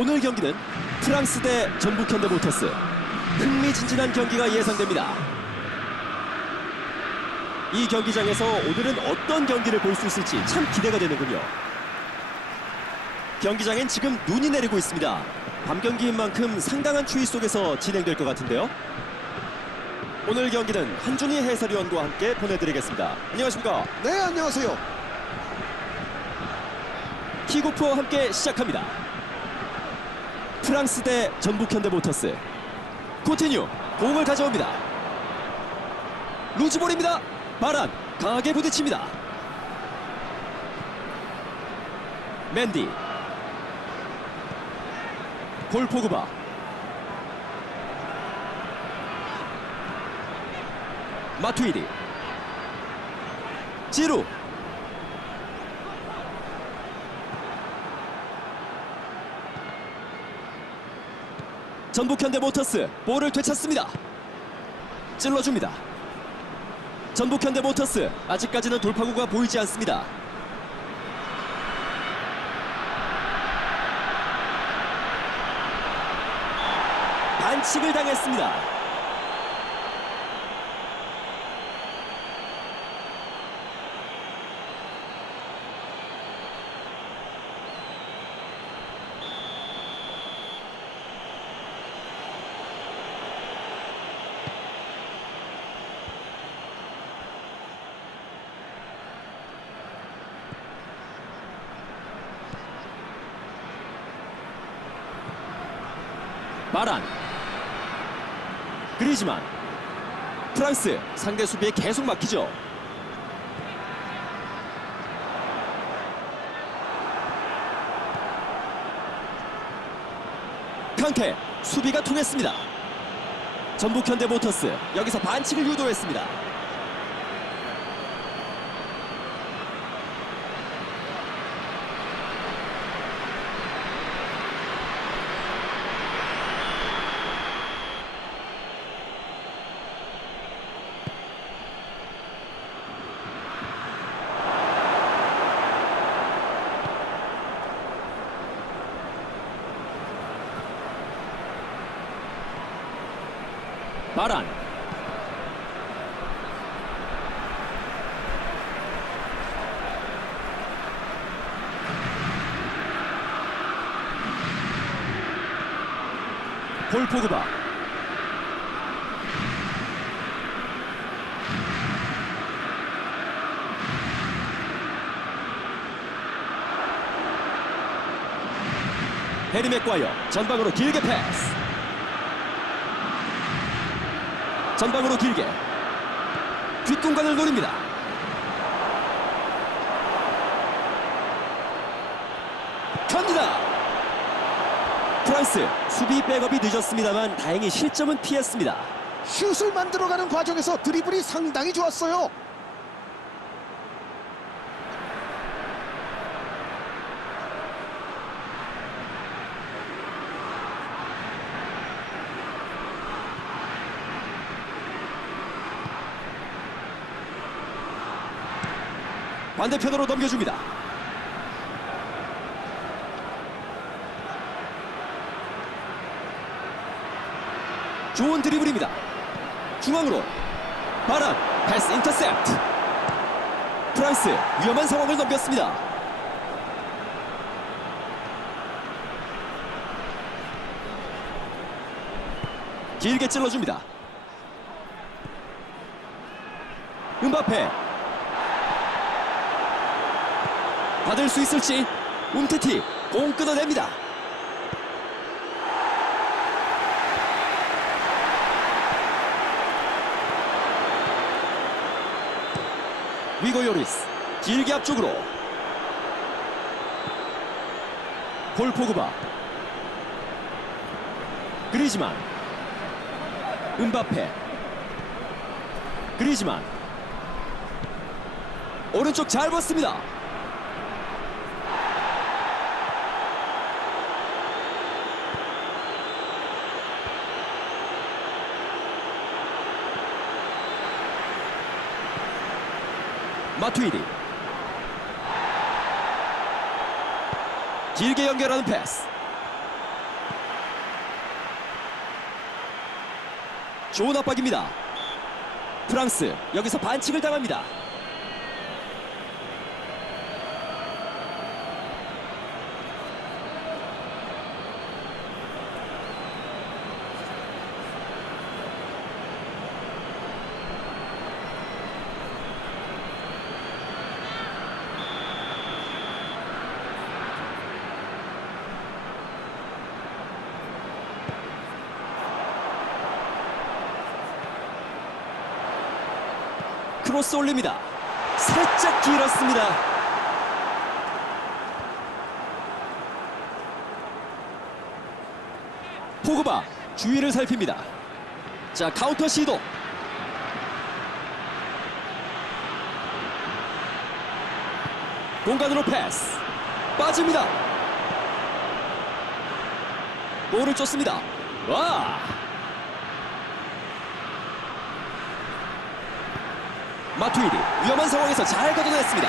오늘 경기는 프랑스 대 전북 현대모터스 흥미진진한 경기가 예상됩니다. 이 경기장에서 오늘은 어떤 경기를 볼 수 있을지 참 기대가 되는군요. 경기장엔 지금 눈이 내리고 있습니다. 밤 경기인 만큼 상당한 추위 속에서 진행될 것 같은데요. 오늘 경기는 한준희 해설위원과 함께 보내드리겠습니다. 안녕하십니까? 네, 안녕하세요. 킥오프와 함께 시작합니다. 프랑스 대 전북 현대모터스. 코티뉴 공을 가져옵니다. 루즈볼입니다. 바란 강하게 부딪힙니다. 맨디 폴 포그바 마투이디 지루 전북 현대모터스 볼을 되찾습니다. 찔러줍니다. 전북 현대모터스 아직까지는 돌파구가 보이지 않습니다. 반칙을 당했습니다. 마란 그리지만 프랑스 상대 수비에 계속 막히죠. 칸케 수비가 통했습니다. 전북 현대모터스 여기서 반칙을 유도했습니다. 바란 폴 포그바. 해리 맥과이어 전방으로 길게 패스 전방으로 길게 뒷공간을 노립니다. 갑니다. 프랑스 수비 백업이 늦었습니다만 다행히 실점은 피했습니다. 슛을 만들어가는 과정에서 드리블이 상당히 좋았어요. 반대편으로 넘겨줍니다. 좋은 드리블입니다. 중앙으로 바람 패스 인터셉트 프랑스 위험한 상황을 넘겼습니다. 길게 찔러줍니다. 음바페 받을 수 있을지 움티티 공 끊어냅니다. 위고 요리스 길게 앞쪽으로 폴 포그바 그리지만 음바페 그리지만 오른쪽 잘 봤습니다. 마투이디. 길게 연결하는 패스. 좋은 압박입니다. 프랑스 여기서 반칙을 당합니다. 크로스 올립니다. 살짝 길었습니다. 포그바 주위를 살핍니다. 자 카운터 시도. 공간으로 패스. 빠집니다. 볼을 쫓습니다. 와! 마투이리 위험한 상황에서 잘 걷어냈습니다.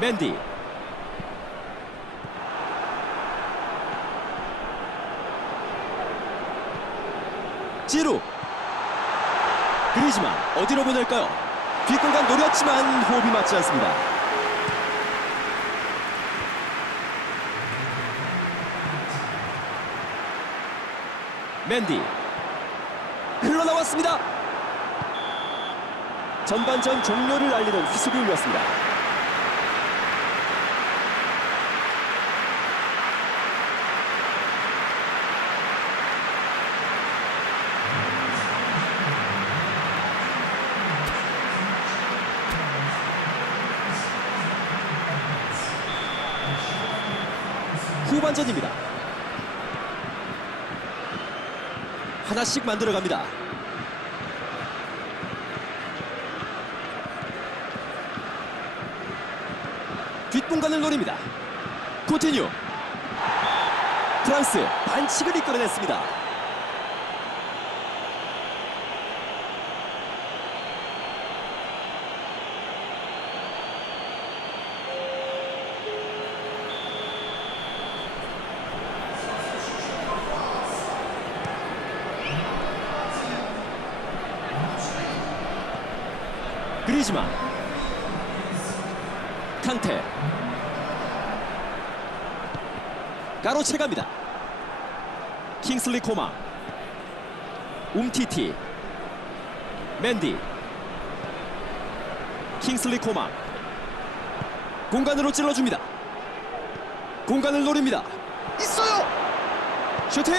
맨디 지루 그리지만 어디로 보낼까요? 뒷공간 노렸지만 호흡이 맞지 않습니다. 맨디 흘러나왔습니다. 전반전 종료를 알리는 휘슬이 울렸습니다. 하나씩 만들어갑니다. 뒷공간을 노립니다. 코티뉴 프랑스 반칙을 이끌어냈습니다. 그리지만 칸테 가로채갑니다. 킹슬리 코마 움티티 맨디 킹슬리 코마. 공간으로 찔러줍니다. 공간을 노립니다. 있어요. 슈팅!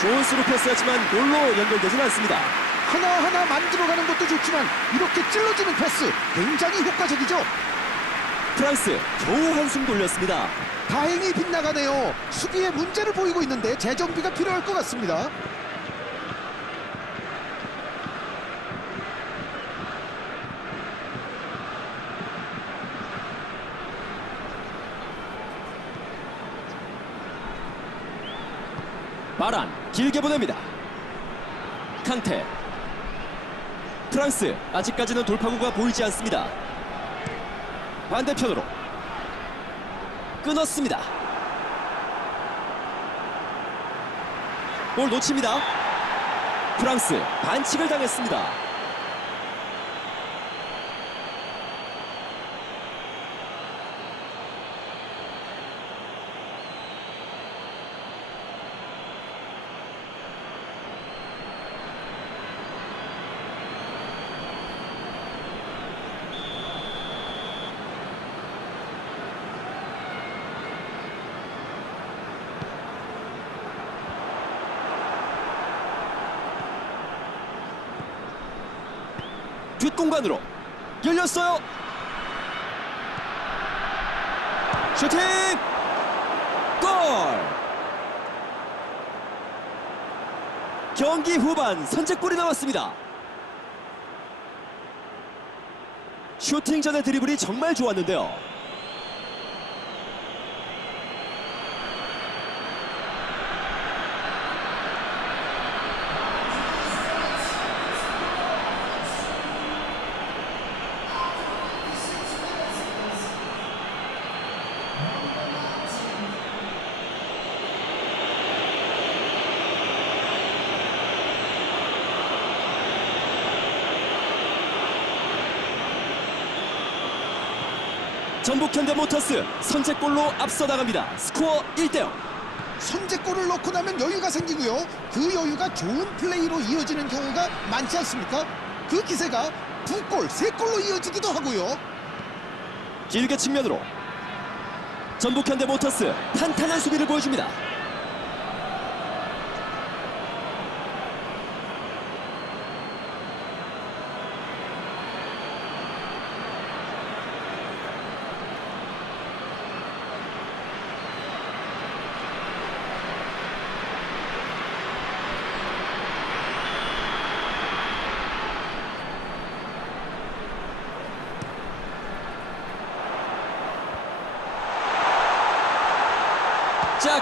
좋은 스루 패스였지만 골로 연결되진 않습니다 하나하나 만들어가는 것도 좋지만 이렇게 찔러주는 패스 굉장히 효과적이죠. 프랑스 겨우 한숨 돌렸습니다 다행히 빗나가네요. 수비에 문제를 보이고 있는데 재정비가 필요할 것 같습니다. 바란 길게 보냅니다. 칸테 프랑스 아직까지는 돌파구가 보이지 않습니다. 반대편으로 끊었습니다. 볼 놓칩니다. 프랑스 반칙을 당했습니다. 공간으로 열렸어요. 슈팅! 골! 경기 후반 선제골이 나왔습니다. 슈팅 전의 드리블이 정말 좋았는데요. 전북 현대모터스 선제골로 앞서 나갑니다. 스코어 1대0. 선제골을 넣고 나면 여유가 생기고요. 그 여유가 좋은 플레이로 이어지는 경우가 많지 않습니까? 그 기세가 두 골, 세 골로 이어지기도 하고요. 길게 측면으로 전북 현대모터스 탄탄한 수비를 보여줍니다.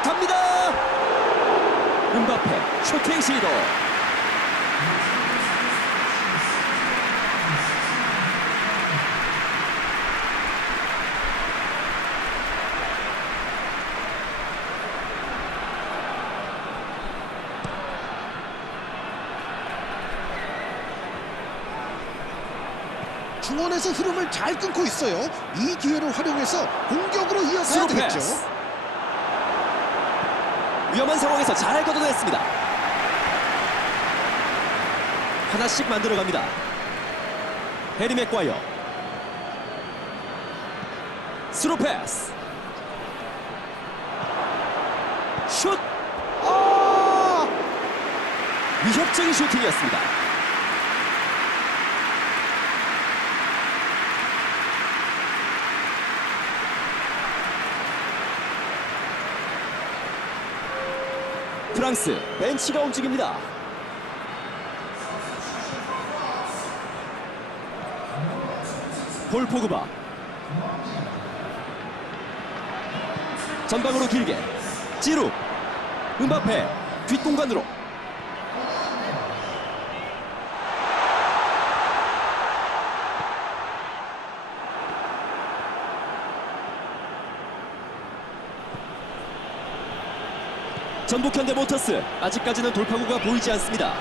갑니다. 은바페 쇼팅 시도. 중원에서 흐름을 잘 끊고 있어요. 이 기회를 활용해서 공격으로 이어가야 스루 되겠죠. 위험한 상황에서 잘 걷어냈습니다. 하나씩 만들어갑니다. 해리 맥과이어. 스루 패스. 슛! 아! 위협적인 슈팅이었습니다. 프랑스 벤치가 움직입니다. 볼 포그바. 전방으로 길게. 지루. 음바페. 뒷공간으로 전북 현대 모터스 아직까지는 돌파구가 보이지 않습니다.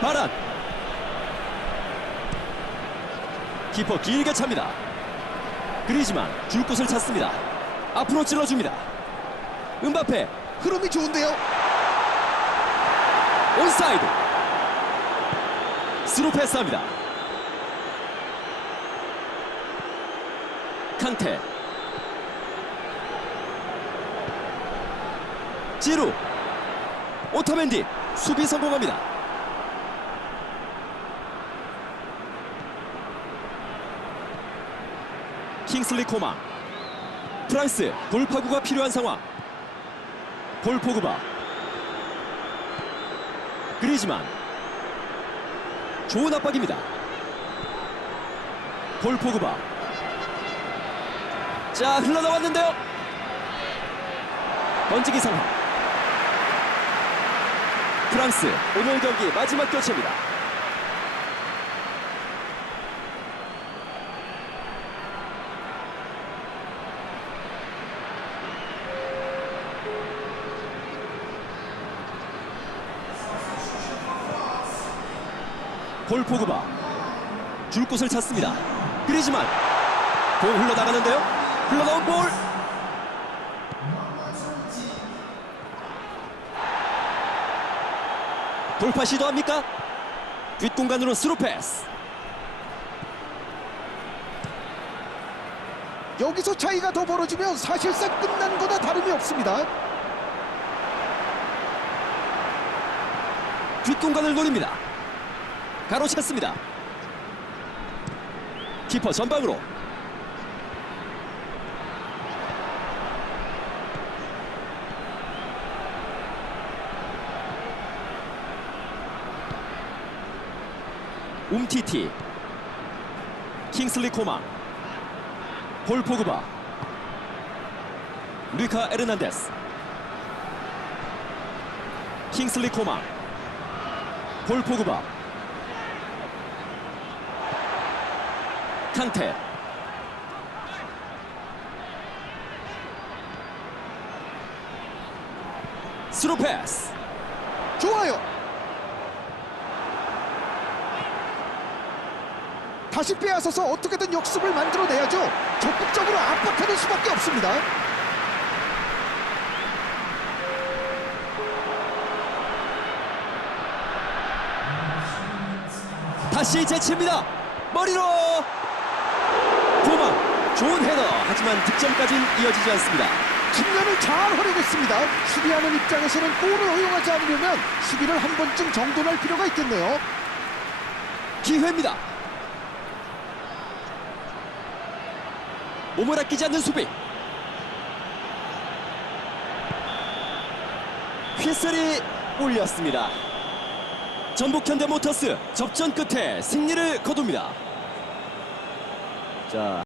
바란 키퍼 길게 찹니다. 그리지만 줄 곳을 찾습니다. 앞으로 찔러줍니다. 은바페 흐름이 좋은데요. 온사이드 스루 패스합니다. 칸테 지루 오타멘디 수비 성공합니다. 킹슬리 코마 프랑스 돌파구가 필요한 상황 볼 포그바 그리지만 좋은 압박입니다. 볼 포그바 자 흘러나왔는데요. 던지기 상황. 프랑스 오늘 경기 마지막 교체입니다. 볼 포그바 줄 곳을 찾습니다. 그리지만 공 흘러나가는데요. 흘러나온 볼. 돌파 시도합니까? 뒷공간으로 스루 패스. 여기서 차이가 더 벌어지면 사실상 끝난 거나 다름이 없습니다. 뒷공간을 노립니다. 가로챘습니다. 키퍼 전방으로 움티티 킹슬리 코마 볼 포그바 루카 에르난데스 킹슬리 코마 볼 포그바 칸테 스루 패스 좋아요. 다시 빼앗아서 어떻게든 역습을 만들어내야죠. 적극적으로 압박하는 수밖에 없습니다. 다시 제칩니다. 머리로 도망 좋은 헤더 하지만 득점까지는 이어지지 않습니다. 측면을 잘 활용했습니다. 수비하는 입장에서는 골을 허용하지 않으려면 수비를 한 번쯤 정돈할 필요가 있겠네요. 기회입니다. 몸을 아끼지 않는 수비. 휘슬이 올렸습니다. 전북 현대모터스 접전 끝에 승리를 거둡니다. 자.